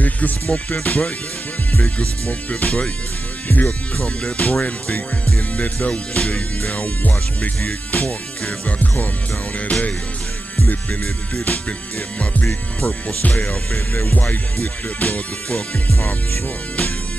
Niggas smoke that bait, niggas smoke that bait. Here come that brandy in that OJ. Now watch me get crunk as I come down that A. Flipping and dipping in my big purple slab and that white with that motherfucking pop trunk.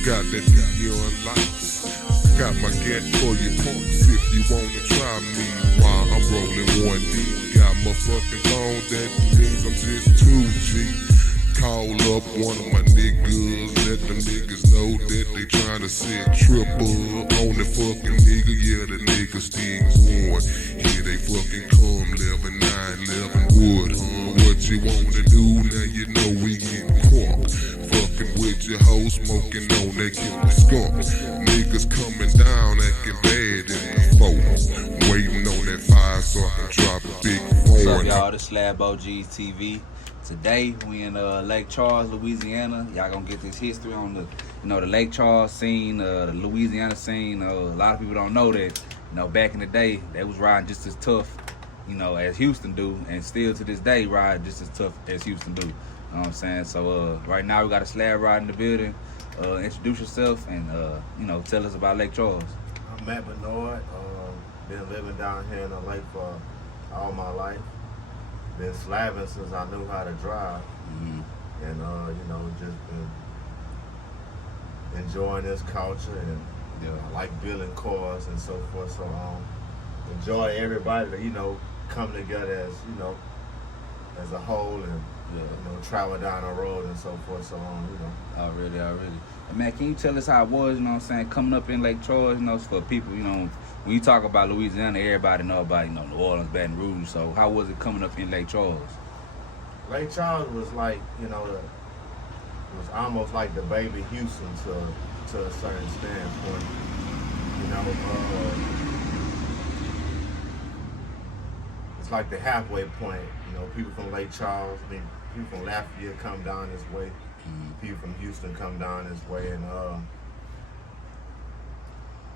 Got that neon lights, got my gat for you punks if you wanna try me while I'm rolling 1D. Got my fucking phone, that means I'm just 2G. Call up one of my niggas, let them niggas know that they tryna set triple on the fucking nigga. Yeah, the nigga sticks one. Here they fucking come, 11, 9, 11 wood, huh? What you wanna do now? You know we getting crunk. Fucking with your hoe, smoking on that killer skunk. Niggas coming down, acting bad in the phone. Waiting on that fire so I can drop a big phone. What's up, y'all? This SlabOgsTV. Today we in Lake Charles, Louisiana. Y'all gonna get this history on the, the Lake Charles scene, the Louisiana scene. A lot of people don't know that, back in the day, they was riding just as tough, as Houston do, and still to this day ride just as tough as Houston do. You know what I'm saying? So right now we got a slab ride in the building. Introduce yourself and tell us about Lake Charles. I'm Matt Bernard. Been living down here in the lake for all my life. Been slabbing since I knew how to drive, and just been enjoying this culture, and I like building cars and so forth. So enjoy everybody to come together as a whole, and travel down the road and so forth. So Already. And man, can you tell us how it was? Coming up in Lake Charles, for people, when you talk about Louisiana, everybody know about, New Orleans, Baton Rouge. So how was it coming up in Lake Charles? Lake Charles was like, it was almost like the baby Houston to a certain standpoint. It's like the halfway point. People from Lake Charles, people from Lafayette come down this way. People from Houston come down this way, and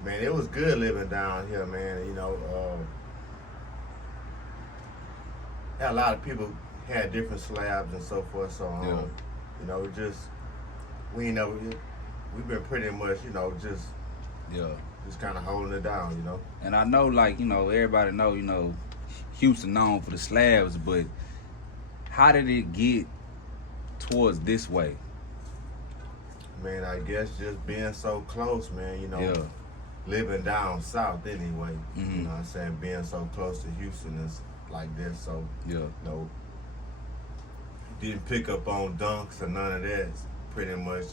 man, it was good living down here, man. A lot of people had different slabs and so forth. So we've been pretty much, just kind of holding it down, And I know, everybody know, Houston known for the slabs, but how did it get towards this way? Man, I guess just being so close, man, living down south anyway. You know what I'm saying? Being so close to Houston is like this, so didn't pick up on dunks or none of that. Pretty much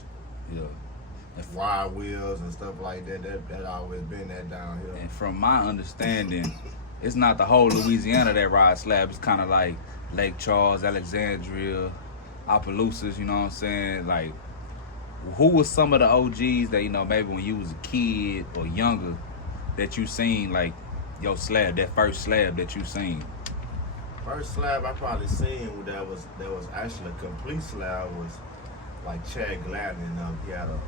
wide wheels and stuff like that. That always been that down here. And from my understanding, it's not the whole Louisiana that rides slab. It's kind of like Lake Charles, Alexandria, Opelousas, you know what I'm saying? Like, who was some of the OGs that, maybe when you was a kid or younger that you seen, like, your slab, that first slab that you seen? First slab I probably seen that was actually a complete slab was like Chad Gladden. He had a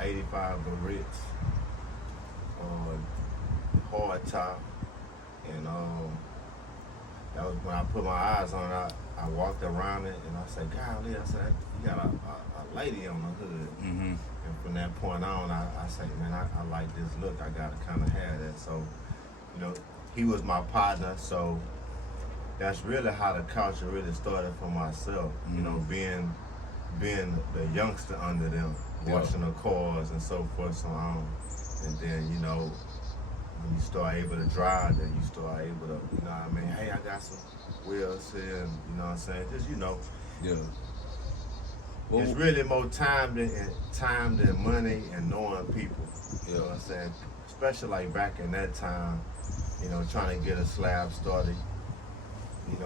85 Ritz hard top, and that was when I put my eyes on it. I walked around it and I said, golly, I said, you got a lady on the hood. And from that point on, I said, man, I like this look. I got to kind of have that. So, he was my partner. So that's really how the culture really started for myself. Being the youngster under them, watching the cars and so forth, so on. And then, when you start able to drive, then you start able to, hey, I got some wheels here, and you know what I'm saying? Just, it's really more time than money and knowing people. You know what I'm saying? Especially like back in that time, trying to get a slab started, you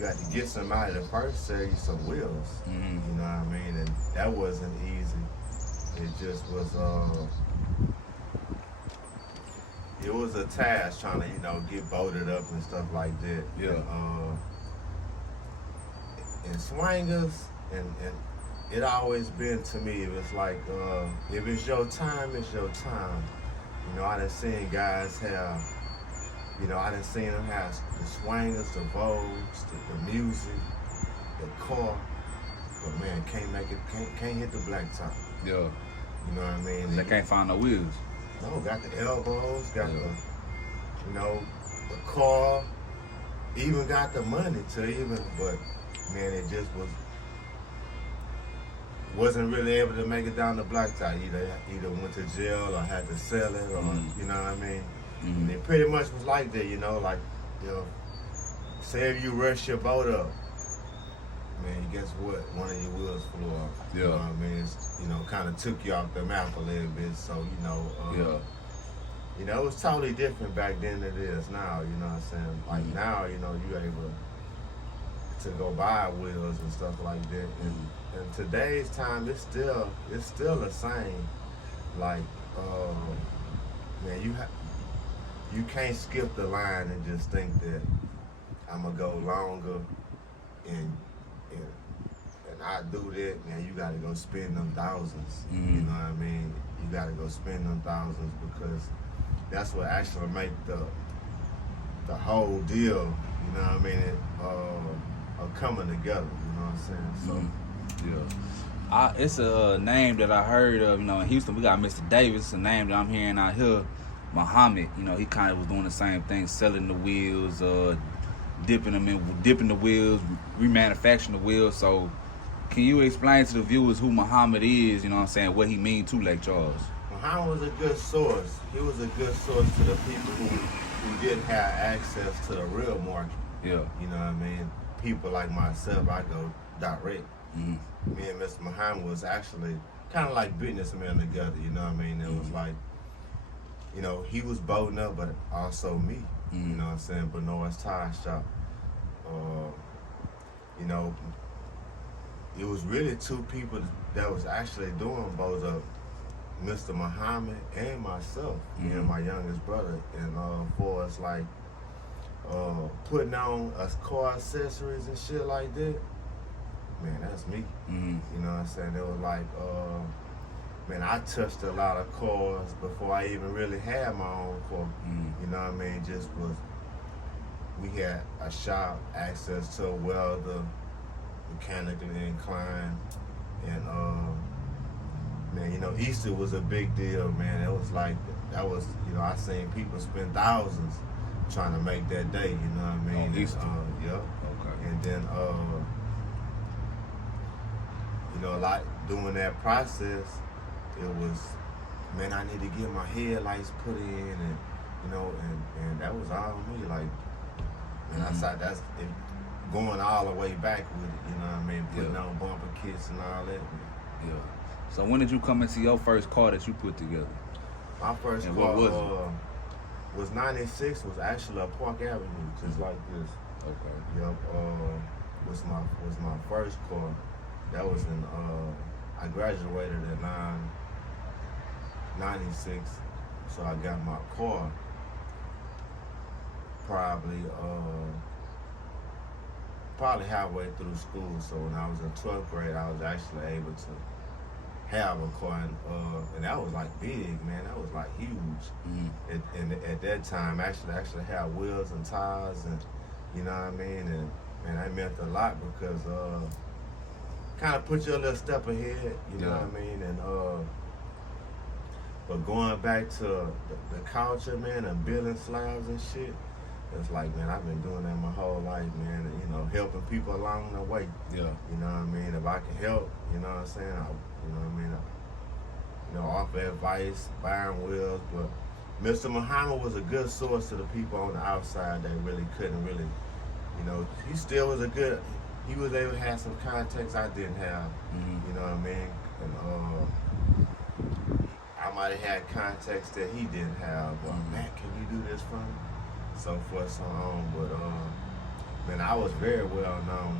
got to get somebody to first sell you some wheels. You know what I mean? And that wasn't easy. It just was, it was a task trying to, get bolted up and stuff like that. And swingers, and it always been to me, it was like, if it's your time, it's your time. I done seen guys have, I done seen them have the swingers, the Vogues, the music, the car, but man, can't make it, can't hit the blacktop. Yeah. You know what I mean? They can't find no wheels. No, got the elbows, got Yeah. the, you know, the car, even got the money to even, but man, it just wasn't really able to make it down the blacktop. Either went to jail or had to sell it, or you know what I mean. And it pretty much was like that, you know, like, you know, say if you rush your boat up, man, guess what? One of your wheels flew off. Yeah. You know what I mean? It's, you know, kind of took you off the map a little bit. So, you know, you know, it was totally different back then than it is now. You know what I'm saying? Like now, you know, you able to go buy wheels and stuff like that. And today's time, it's still the same. Like, man, you can't skip the line and just think that I'm gonna go longer and I do that, man. You gotta go spend them thousands. You know what I mean? You gotta go spend them thousands because that's what actually make the whole deal. You know what I mean? Of coming together. You know what I'm saying? So yeah, it's a name that I heard of. You know, in Houston we got Mr. Davis. It's a name that I'm hearing out here. Muhammad. You know, he kind of was doing the same thing, selling the wheels, dipping the wheels, remanufacturing the wheels. So, can you explain to the viewers who Muhammad is? You know what I'm saying? What he mean to Lake Charles? Muhammad was a good source. He was a good source to the people who didn't have access to the real market. Yeah. You know what I mean? People like myself, I go direct. Me and Mr. Muhammad was actually kind of like businessmen together. You know what I mean? It was like, you know, he was boating up, but also me. You know what I'm saying? Benoit's Tire Shop. You know, it was really two people that was actually doing both up. Mr. Muhammad and myself, me and my youngest brother. And for us, like, putting on us car accessories and shit like that, man, that's me. You know what I'm saying? It was like, man, I touched a lot of cars before I even really had my own car. You know what I mean? Just was, we had a shop, access to a welder, mechanically inclined, and man, you know, Easter was a big deal, man. It was like, that was, you know, I seen people spend thousands trying to make that day, you know what I mean? Easter. Yep. Okay. And then, you know, like doing that process, it was, man, I need to get my headlights put in, and you know, and that was all me. Like, and I said that's it, going all the way back with it. You know what I mean? Putting on bumper kits and all that. Yeah. So when did you come into your first car that you put together? My first and car what was it? Was 96. Was actually a Park Avenue, just like this. Okay. Yep. Was my first car. That was in I graduated at 96, so I got my car probably halfway through school. So when I was in 12th grade, I was actually able to have a car, and that was like big, man. That was like huge. And at that time, actually had wheels and tires, and you know what I mean. And that meant a lot because kind of put you a little step ahead, you know what I mean. And but going back to the culture, man, and building slabs and shit, it's like, man, I've been doing that my whole life, man. And, you know, helping people along the way. Yeah. You know what I mean? If I can help, you know what I'm saying? You know what I mean? You know, offer advice, buying wheels. But Mr. Muhammad was a good source to the people on the outside that really couldn't really, you know, he still was he was able to have some contacts I didn't have. You know what I mean? And I might have had contacts that he didn't have. But Matt, can you do this for me? So forth, so on. But man, I was very well known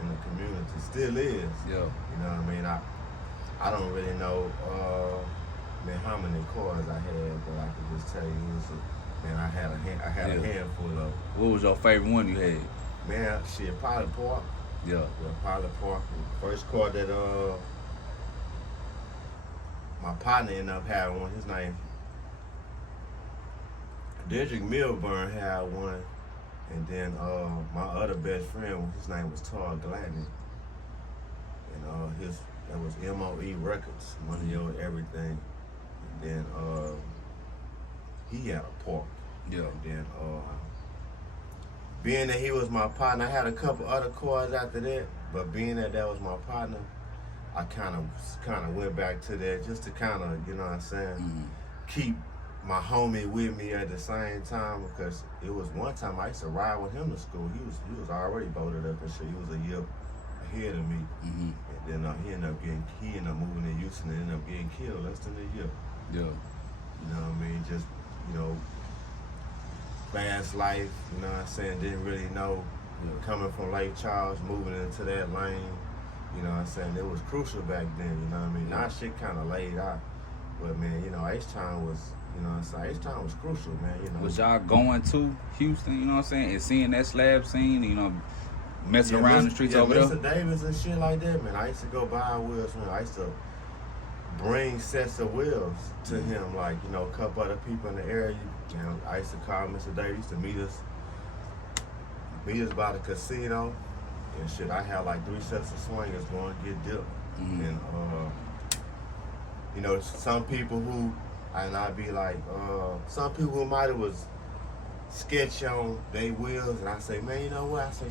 in the community. Still is. Yeah. You know what I mean? I don't really know man, how many cars I had, but I could just tell you man, I had a handful of. What was your favorite one you had? Man, shit, Pilot Park. Yeah, Pilot Park. First car that my partner ended up having one. His name Dedrick Milburn had one, and then my other best friend, his name was Tar Gladney, and that was MOE Records, Money Over Everything. And then he had a park. Yeah. And then being that he was my partner, I had a couple other cars after that, but being that was my partner, I kind of went back to that just to kind of, you know what I'm saying, keep my homie with me at the same time, because it was one time I used to ride with him to school. He was already voted up and shit. He was a year ahead of me. And then he ended up moving to Houston and ended up getting killed less than a year. Yeah. You know what I mean? Just, you know, fast life, you know what I'm saying, didn't really know. Coming from Lake Charles, moving into that lane, you know what I'm saying, it was crucial back then, you know what I mean? Now shit kind of laid out, but man, you know, H-Town was, you know what I'm saying, H-Town was crucial, man, you know. Was y'all going to Houston, you know what I'm saying, and seeing that slab scene, you know, messing around the streets over there? Mr. Davis and shit like that, man, I used to go buy wheels, man. I used to bring sets of wheels to him, like, you know, a couple other people in the area. You know, I used to call Mr. Davis to meet us by the casino and shit. I had like 3 sets of swingers going to get dipped. And you know, some people who, and I'd be like, some people who might have was sketchy on they wheels, and I say, man, you know what? I say,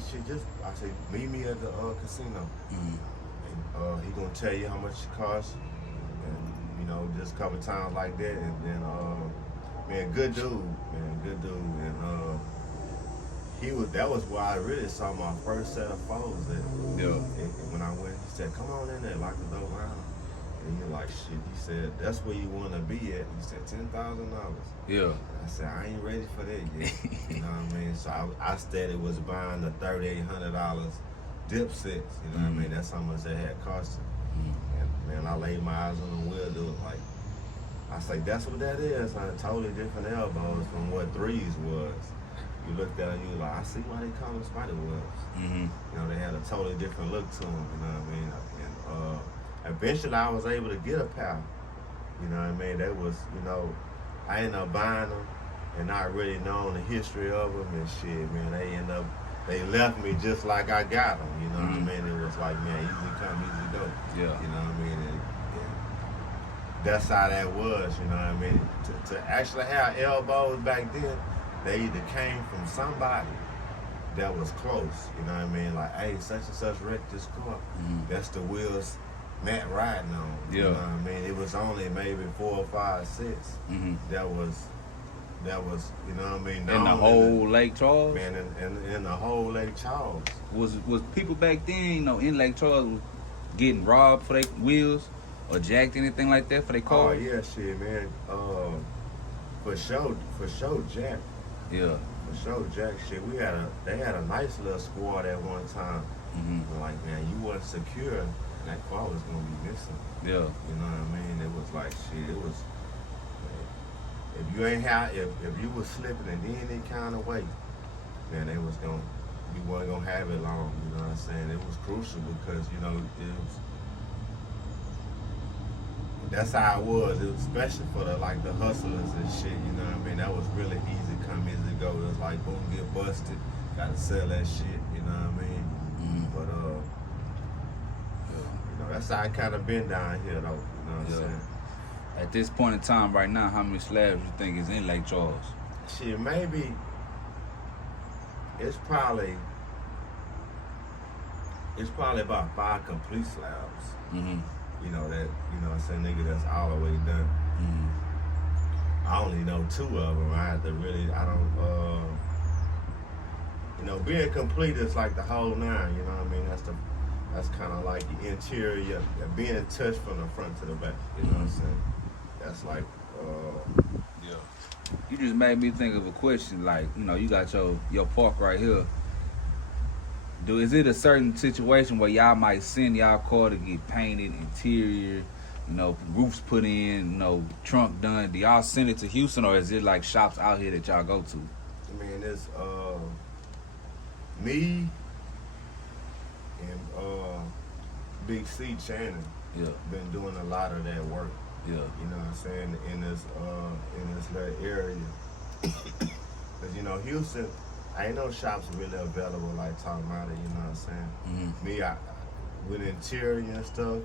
meet me at the casino. And he gonna tell you how much it costs, and you know, just a couple times like that, and then man, good dude, and that was where I really saw my first set of foes at. Yeah. And when I went, he said, come on in there, lock the door down. And he like, shit, he said, that's where you want to be at. He said, $10,000. Yeah. I said, I ain't ready for that yet. You know what I mean? So I steady was buying the $3,800 dip sets. You know what I mean? That's how much that had cost. And man, I laid my eyes on the wheel. It was like, I say, that's what that is. Totally different elbows from what threes was. You looked at it, you were like, I see why they call them spider webs. You know, they had a totally different look to them. You know what I mean? And eventually, I was able to get a pair. You know what I mean? That was, you know, I ended up buying them and not really knowing the history of them and shit, man. They left me just like I got them. You know what I mean? It was like, man, easy come, easy go. Yeah. You know what I mean? And that's how that was. You know what I mean? To actually have elbows back then, they either came from somebody that was close, you know what I mean? Like, hey, such and such wrecked this car. That's the wheels Matt riding on. Yeah. You know what I mean? It was only maybe 4 or 5, 6 that was, you know what I mean? In the whole Lake Charles? Man, in the whole Lake Charles. Was people back then, you know, in Lake Charles was getting robbed for their wheels or jacked, anything like that for their cars? Oh, yeah, shit, man. For sure, Jack. Yeah. For sure, Jack, shit. They had a nice little squad at one time. Like, man, you wasn't secure, and that car was gonna be missing. Yeah. You know what I mean? It was like, shit, it was, man, if you was slipping in any kind of way, man, you wasn't gonna have it long, you know what I'm saying? It was crucial because, you know, that's how it was, especially for the hustlers and shit, you know what I mean? That was really easy come, easy go. It was like, boom, get busted, gotta sell that shit, you know what I mean? But, you know, that's how I kind of been down here, though, you know what I'm saying? At this point in time right now, how many slabs you think is in Lake Charles? Shit, maybe, it's probably about 5 complete slabs. You know, that, you know what I'm saying, nigga, that's all the way done. I only know 2 of them. You know, being complete is like the whole 9, you know what I mean? That's kind of like the interior, being touched from the front to the back, you know what I'm saying? That's like, yeah. You just made me think of a question, like, you know, you got your park right here. Is it a certain situation where y'all might send y'all car to get painted, interior, you know, roofs put in, you know, trunk done? Do y'all send it to Houston, or is it like shops out here that y'all go to? I mean, it's me and Big C Channing. Been doing a lot of that work. Yeah. You know what I'm saying, in this little area. Cause you know, Houston, ain't no shops really available like talking about it, you know what I'm saying? Me, with interior and stuff,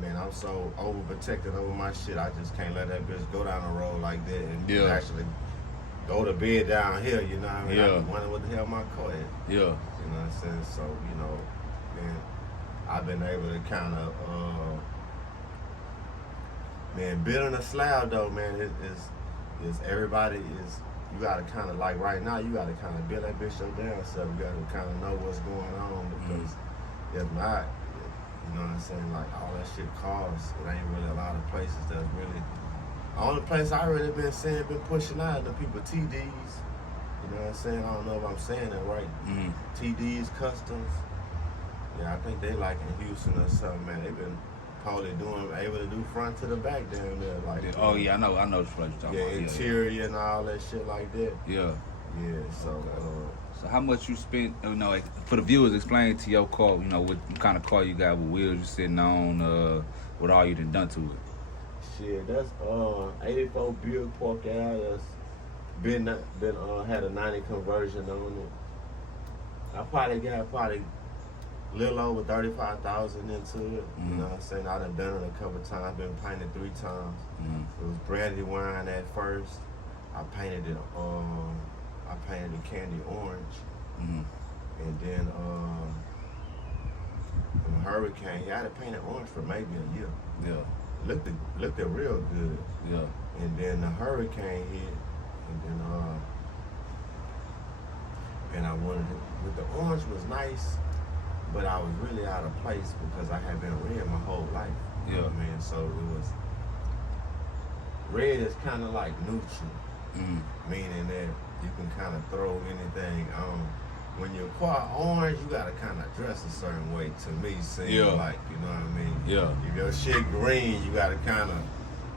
man, I'm so overprotected over my shit. I just can't let that bitch go down the road like that and actually go to bed down here, you know what I mean? I be wondering what the hell my car is. Yeah. You know what I'm saying? So, you know, man, I've been able to kind of, man, building a slab though, man, is everybody is, you gotta kind of, like right now, you gotta kind of build that bitch your damn self. You gotta kind of know what's going on because if not, you know what I'm saying, like all that shit costs. It ain't really a lot of places that's really, the only place I really been seeing, been pushing out the people TDs. You know what I'm saying? I don't know if I'm saying that right. TDs, Customs. Yeah, I think they like in Houston or something, man. They've been probably able to do front to the back down there. Like, oh, yeah, I know what you're talking about. Yeah, interior and all that shit like that. Yeah. Yeah, so... So how much you spent, you know, for the viewers, explain to your car, you know, what kind of car you got, with wheels you sitting on, what all you done to it. Shit, that's 84 Buick parked out. That's been had a 90 conversion on it. I probably got a little over 35,000 into it. You know what I'm saying? I done it a couple times, been painted 3 times. It was brandy wine at first. I painted it candy orange. And then when the hurricane, I had it painted orange for maybe a year. Yeah. Looked it real good. Yeah. And then the hurricane hit, and then and I wanted it, with the orange was nice, but I was really out of place because I had been red my whole life. You know what I mean? So it was, red is kind of like neutral, meaning that you can kind of throw anything on. When you acquire orange, you gotta kind of dress a certain way. To me, seems like, you know what I mean? Yeah. If your shit green, you gotta kind of,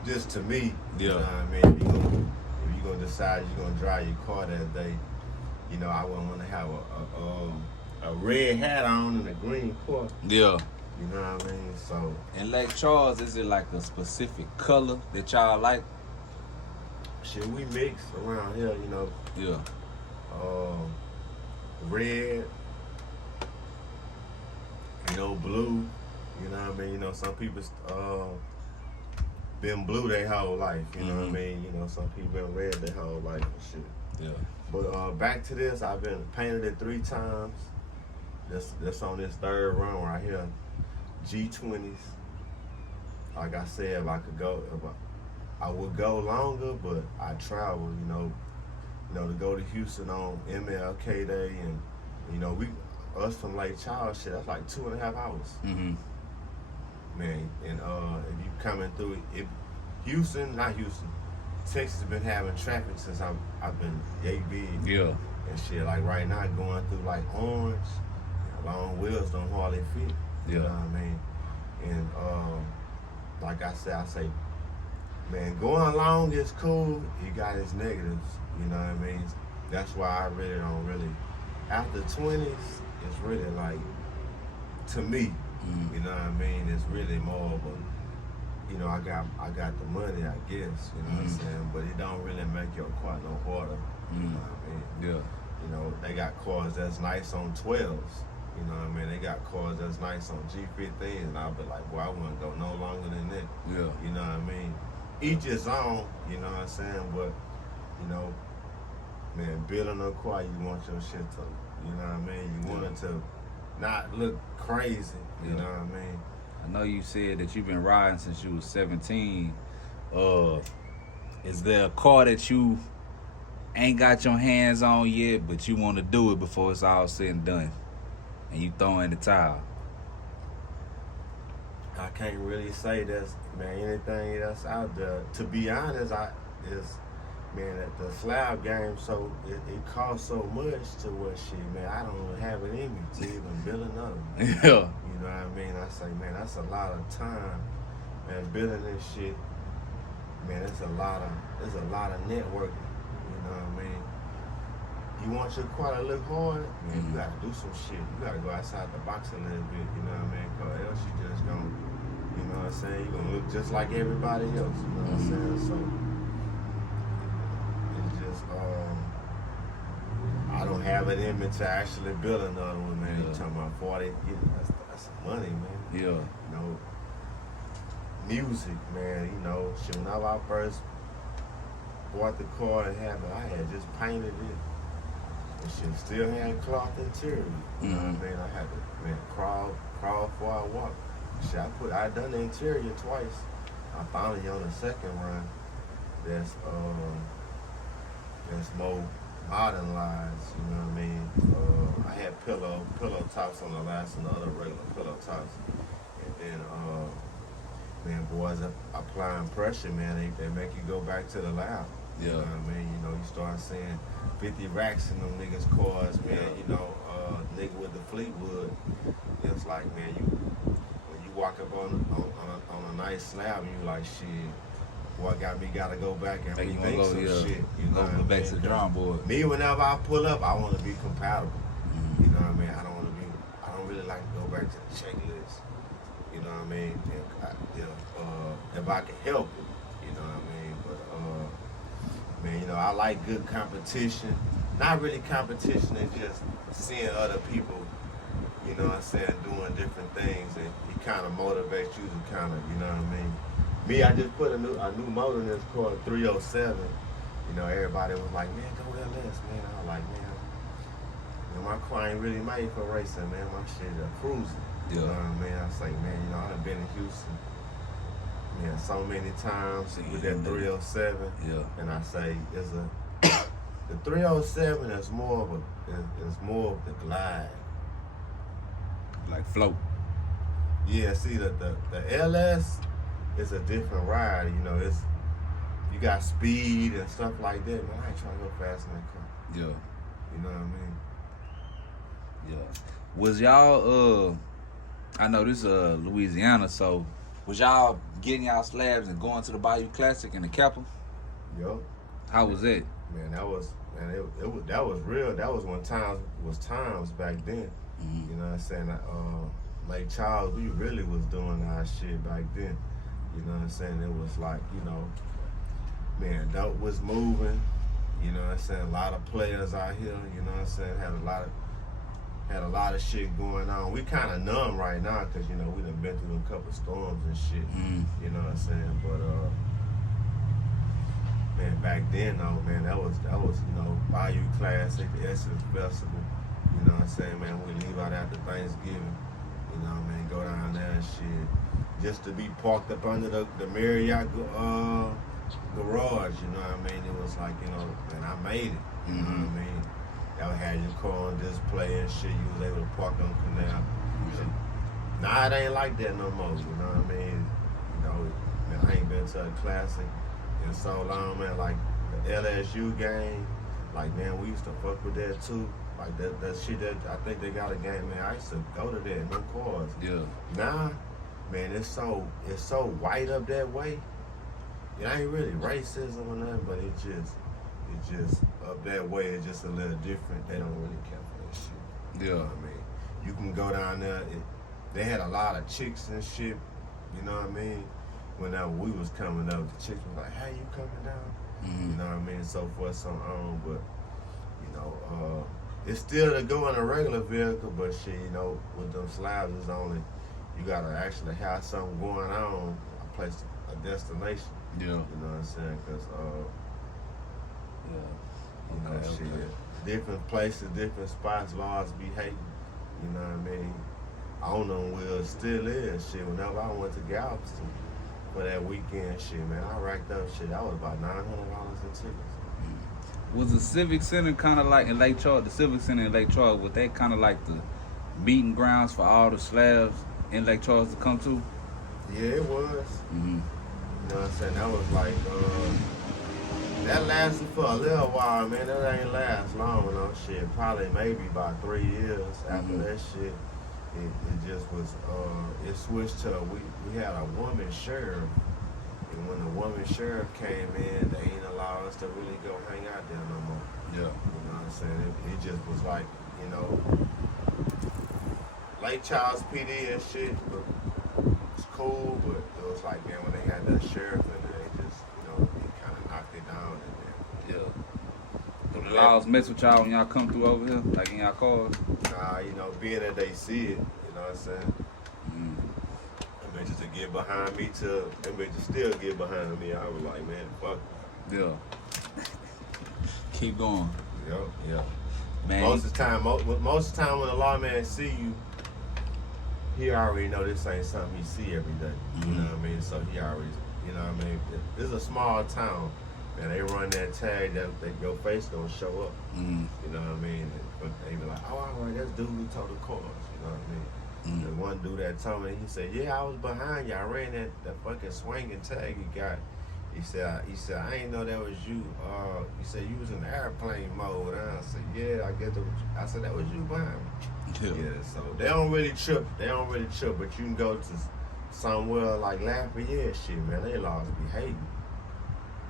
just to me, you know what I mean? If you gonna decide you're gonna drive your car that day, you know, I wouldn't want to have a red hat on and a green car. Yeah. You know what I mean? So. In Lake Charles, is it like a specific color that y'all like? Shit, we mix around here, you know. Yeah. Red, you know, blue, you know what I mean? You know, some people been blue their whole life, you know what I mean? You know, some people been red their whole life and shit. Yeah. But back to this, I've been painted it 3 times. That's on this 3rd run right here. G20s. Like I said, if I could go, I would go longer, but I travel, you know, to go to Houston on MLK Day, and you know, us from Lake Charles, shit, that's like 2.5 hours. Man, and if you coming through not Houston, Texas been having traffic since I've been big. Yeah. And shit, like right now going through like Orange, long wheels don't hardly fit. You know what I mean? And like I say, man, going long is cool. It got its negatives. You know what I mean? That's why I really don't after 20s, it's really like, to me, you know what I mean? It's really more of a, you know, I got the money, I guess, you know what I'm saying? But it don't really make your car no harder. You know what I mean? Yeah. You know, they got cars that's nice on 12s. You know what I mean? They got cars that's nice on G15s, and I'll be like, boy, I wouldn't go no longer than that. Yeah. You know what I mean? Each his own, you know what I'm saying? But, you know, man, building a car, you want your shit to, you know what I mean? You want it to not look crazy, you know what I mean? I know you said that you've been riding since you was 17. Is there a car that you ain't got your hands on yet, but you want to do it before it's all said and done, and you throw in the towel? I can't really say that's, man, anything that's out there. To be honest, man, at the slab game, so it costs so much to what shit, man, I don't have it in me to even build another one. Yeah. You know what I mean? I say, man, that's a lot of time, man, building this shit. Man, it's a lot of networking. You know what I mean? You want your car to look hard, man, you gotta do some shit. You gotta go outside the box a little bit, you know what I mean? Cause else you just gonna, you know what I'm saying? You're gonna look just like everybody else, you know what I'm saying? So it's just I don't have it in me to actually build another one, man. Yeah. You talking about 40, that's some money, man. Yeah. You know, music, man, you know, shit, whenever I first bought the car and had it, I had just painted it. And shit still had cloth interior. You know what I mean? I had to, man, crawl before I walk. Shit, I done the interior twice. I finally on the second run. That's more modernized, you know what I mean? I had pillow tops on the last and the other regular pillow tops. And then man, boys applying pressure, man, they make you go back to the lab. Yeah. You know what I mean? You know, you start seeing 50 racks in them niggas' cars, man. Yeah. You know, nigga with the Fleetwood. It's like, man, when you walk up on a nice slab and you like, shit, boy, gotta go back and rethink some shit. You know, go back to the drawing board. Me, whenever I pull up, I want to be compatible. You know what I mean? I don't really like to go back to the checklist. You know what I mean? If I can help it, you know what I mean? But man, you know, I like good competition. Not really competition, it's just seeing other people, you know what I'm saying, doing different things, and it kind of motivates you to kind of, you know what I mean? Me, I just put a new motor in this car, 307. You know, everybody was like, man, go LS, man. I was like, man, you know, my car ain't really made for racing, man. My shit cruising. Yeah. You know what I mean? I was like, man, you know, I done been in Houston, yeah, so many times with that 307. Yeah. And I say, the 307 is more of the glide. Like float. Yeah, see, the LS is a different ride. You know, you got speed and stuff like that. Man, I ain't trying to go fast in that car. Yeah. You know what I mean? Yeah. Was y'all I know this Louisiana, so was y'all getting y'all slabs and going to the Bayou Classic in the Kappa? Yo. How was that? Man, that was real. That was when times back then. You know what I'm saying? Like Charles, we really was doing our shit back then. You know what I'm saying? It was like, you know, man, dope was moving. You know what I'm saying? A lot of players out here, you know what I'm saying? Had a lot of shit going on. We kind of numb right now because, you know, we done been through a couple storms and shit. You know what I'm saying? But, man, back then, though, man, that was you know, Bayou Classic, the Essence Festival. You know what I'm saying, man? We leave out after Thanksgiving. You know what I mean? Go down there and shit. Just to be parked up under the Marriott garage, you know what I mean? It was like, you know, man, I made it. You know what I mean? Y'all had your car on display and shit. You was able to park on Canal. Nah, it ain't like that no more. You know what I mean? You know, man, I ain't been to a classic in so long, man. Like the LSU game, like, man, we used to fuck with that too. Like that shit that I think they got a game, man. I used to go to that in them cars. Yeah. Nah, man, it's so white up that way. It ain't really racism or nothing, but it just up that way. It's just a little different. They don't really care for that shit. Yeah. You know what I mean? You can go down there. They had a lot of chicks and shit. You know what I mean? Whenever we was coming up, the chicks was like, "Hey, you coming down?" You know what I mean? So forth, so on. But you know, it's still to go in a regular vehicle, but shit, you know, with them slabs, it's only you gotta actually have something going on, a place, a destination. Yeah. You know what I'm saying? Cause you know, shit, different places, different spots, laws be hating. You know what I mean? On them wheels still is shit. Whenever I went to Galveston for that weekend, shit, man, I racked up shit. That was about $900 in tickets. Was the Civic Center kind of like in Lake Charles? The Civic Center in Lake Charles, was that kind of like the meeting grounds for all the slabs in Lake Charles to come to? Yeah, it was. You know what I'm saying? That was like, that lasted for a little while, man. That ain't last long, you know, shit. Probably maybe about 3 years after that shit. It just was, it switched to, we had a woman sheriff. And when the woman sheriff came in, they ain't allow us to really go hang out there no more. Yeah. You know what I'm saying? It just was like, you know, Lake Charles PD and shit, but it's cool, but it was like, man, when they had that sheriff in there, it just, you know, it kind of knocked it down in there. Yeah. So the laws mess with y'all when y'all come through over here, like in y'all cars? Nah, you know, being that they see it, you know what I'm saying? Them bitches to get behind me them bitches still get behind me. I was like, man, fuck. Yeah. Keep going. Yep. Man. Most of the time when a lawman see you, he already know this ain't something he see every day. You know what I mean? So he already, you know what I mean? This is a small town, and they run that tag that your face gonna show up. You know what I mean? But they be like, oh, all right, that's dude who told the cars. You know what I mean? The one dude that told me, he said, yeah, I was behind you. I ran that fucking swinging tag you got. He said, I ain't know that was you. He said, you was in airplane mode. And I said, yeah, I guess I said, that was you behind me. Yeah, so they don't really trip, but you can go to somewhere like Lafayette, shit, man, they laws be hating.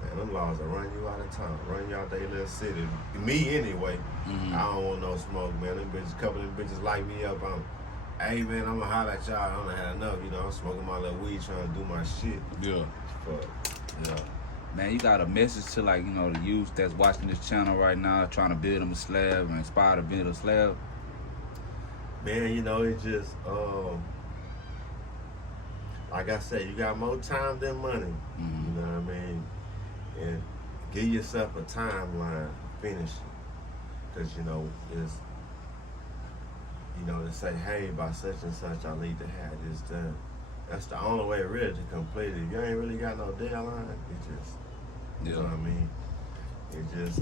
Man, them laws will run you out of town, run you out their little city. Me anyway, I don't want no smoke, man. Them bitches, a couple of them bitches light me up. Hey man, I'm gonna holler at y'all. I don't have enough, you know. I'm smoking my little weed, trying to do my shit. Yeah. But, yeah. Man, you got a message to, like, you know, the youth that's watching this channel right now, trying to build them a slab and inspire to build a slab? Man, you know, it's just, like I said, you got more time than money. You know what I mean? And give yourself a timeline to finish it. Because, you know, it's, you know, to say, hey, by such and such, I need to have this done. That's the only way really to complete it. If you ain't really got no deadline, it just, you know what I mean? It just,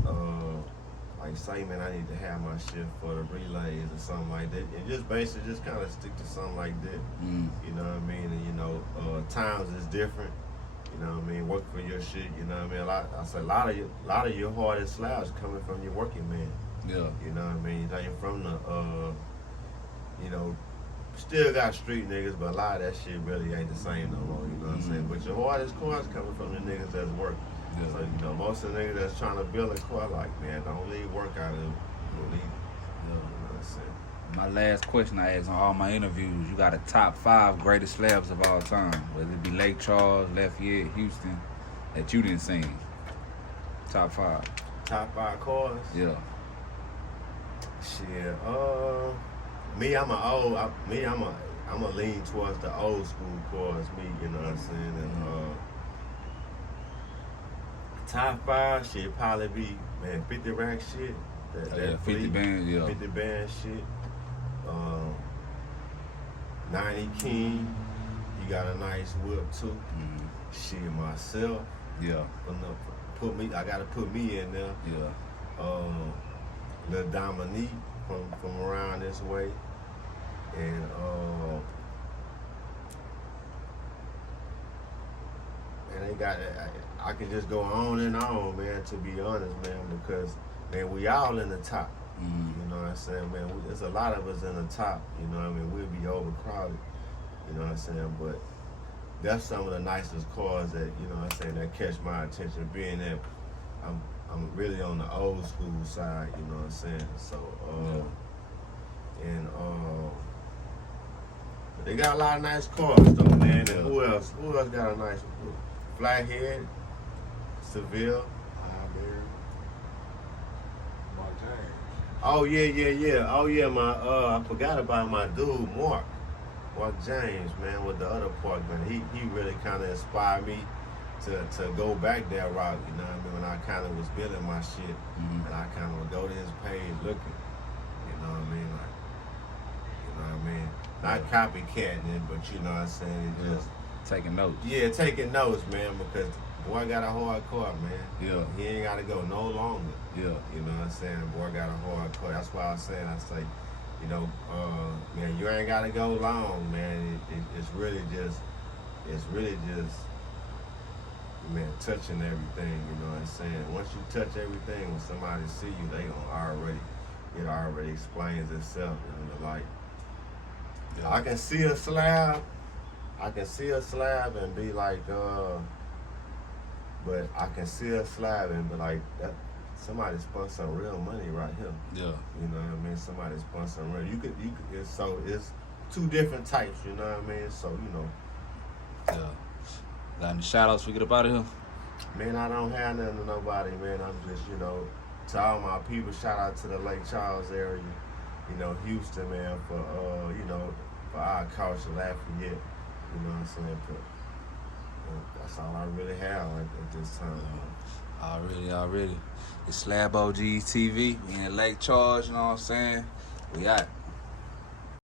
like say, man, I need to have my shit for the relays or something like that. And just basically just kind of stick to something like that. You know what I mean? And, you know, times is different. You know what I mean? Work for your shit, you know what I mean? A lot of your hardest slabs coming from your working man. Yeah. You know what I mean? It ain't from the, you know, still got street niggas, but a lot of that shit really ain't the same no more, you know what I'm saying? But your hardest cars coming from the niggas that's working. Yeah. So, you know, most of the niggas that's trying to build a car, like, man, don't leave work out of it. You know what I'm saying? My last question I ask on all my interviews, you got a top 5 greatest slabs of all time, whether it be Lake Charles, Lafayette, Houston, that you didn't sing. Top 5. Top 5 cars? Yeah. Shit, I'm a lean towards the old school cars, me, you know what I'm saying? And top 5 shit probably be, man, 50 rack shit. That 50 bands, yeah. 50 band shit. 90 King, he got a nice whip too. Shit, myself. Yeah. I gotta put me in there. Yeah. Lil Dominique from around this way. And they got, I can just go on and on, man, to be honest, man, because, man, we all in the top. You know what I'm saying, man? There's a lot of us in the top, you know what I mean? We'll be overcrowded, you know what I'm saying? But that's some of the nicest cars that, you know what I'm saying, that catch my attention, being that I'm really on the old school side, you know what I'm saying? So, and they got a lot of nice cars though, man. And who else got a nice one? Flathead, Seville. Oh yeah. Oh yeah, I forgot about my dude Mark James, man, with the other part, man. He really kind of inspired me to go back that route, you know what I mean? When I kind of was building my shit, and I kind of would go to his page looking, you know what I mean? Like, you know what I mean? Not copycatting it, but you know what I'm saying? Just taking notes. Yeah, taking notes, man, because boy got a hard car, man. Yeah. He ain't got to go no longer. Yeah. You know what I'm saying? Boy got a hard car. That's why I say, you know, man, you ain't got to go long, man. It's really just, man, touching everything, you know what I'm saying? Once you touch everything, when somebody see you, they gonna it already explains itself, you know, like, yeah. I can see a slab and be like, but I can see a slab and be like, that somebody spent some real money right here. Yeah. You know what I mean? Somebody spent some real. You could. So it's two different types. You know what I mean? So you know. Yeah. Got any shout outs we get up out of here? Man, I don't have nothing to nobody, man. I'm just, you know, to all my people, shout out to the Lake Charles area, you know, Houston, man, for you know, for our culture, Lafayette, you know what I'm saying? But that's all I really have at this time. Already. It's SlabOgsTV. We in Lake Charles, you know what I'm saying? We out.